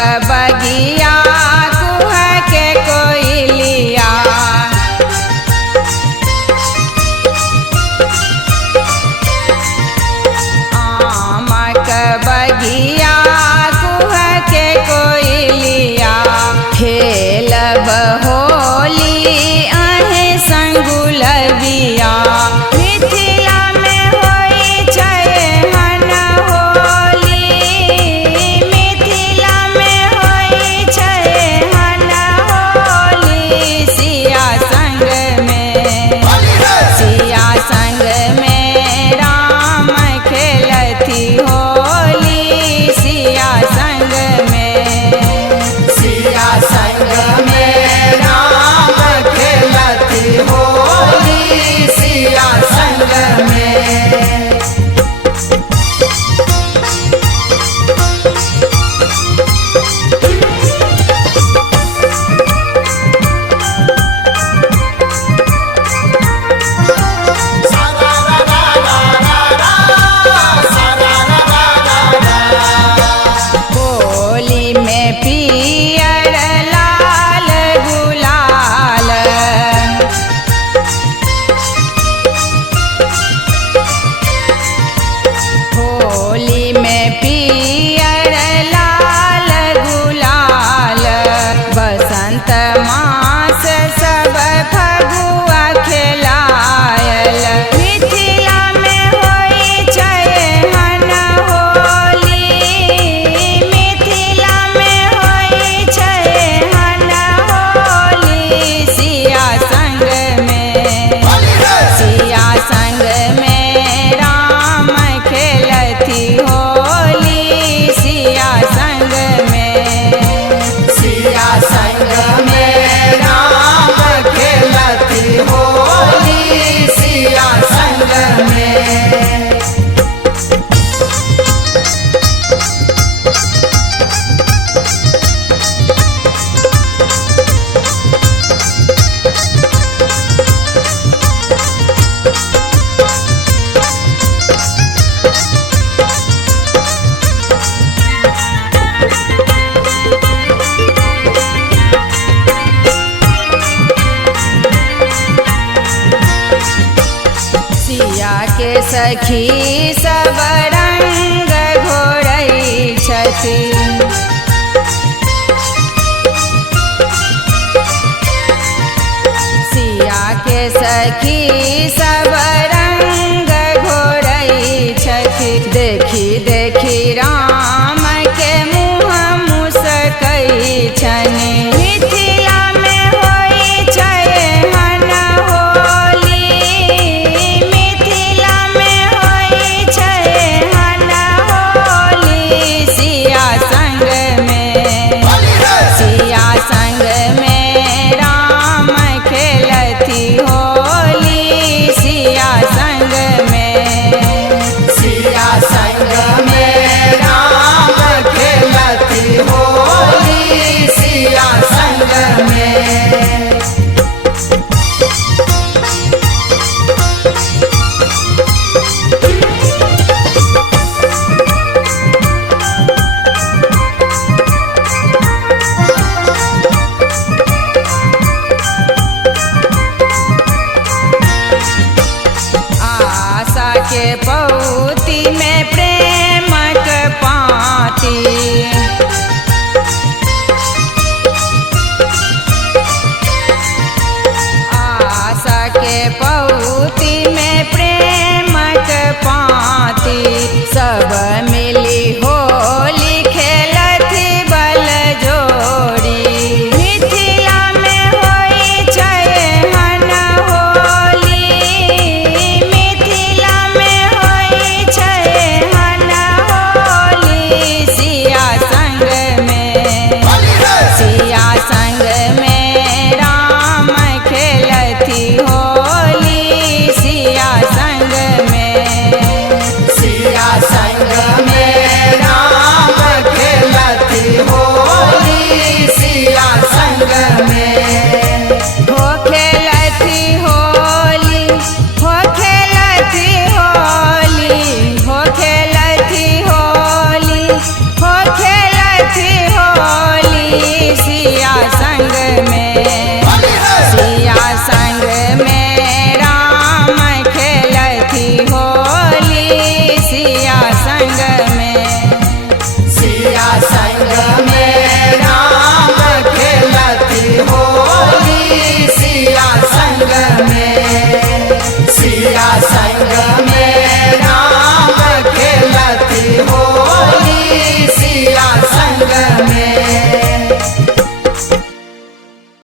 बगिया कुह के कोयलिया आमक बगिया कुह के कोयलिया खेलब होली आहे संगुलबिया मिथिला में होई छै हन होली मिथिला में होई छै हन होली सिया संग में राम खेलती होली सिया संग में राम खेलती होली सिया संग में होली में पियर लाल गुलाल होली में पियर लाल गुलाल बसंत मास सब फगुआ खेलायल मिथिला में होई छै हन होली मिथिला में होई छै हन होली सिया संग में राम खेलती होली सिया संग में राम खेलती होली सिया संग में सिया के सखी सब रंग घोरई छथि सिया के सखी सब रंग घोरई छथि देखी देखी राम के मुँह मुसकै छनि मिथिला में होई छै हन होली मिथिला में होई छै हन होली सिया संग में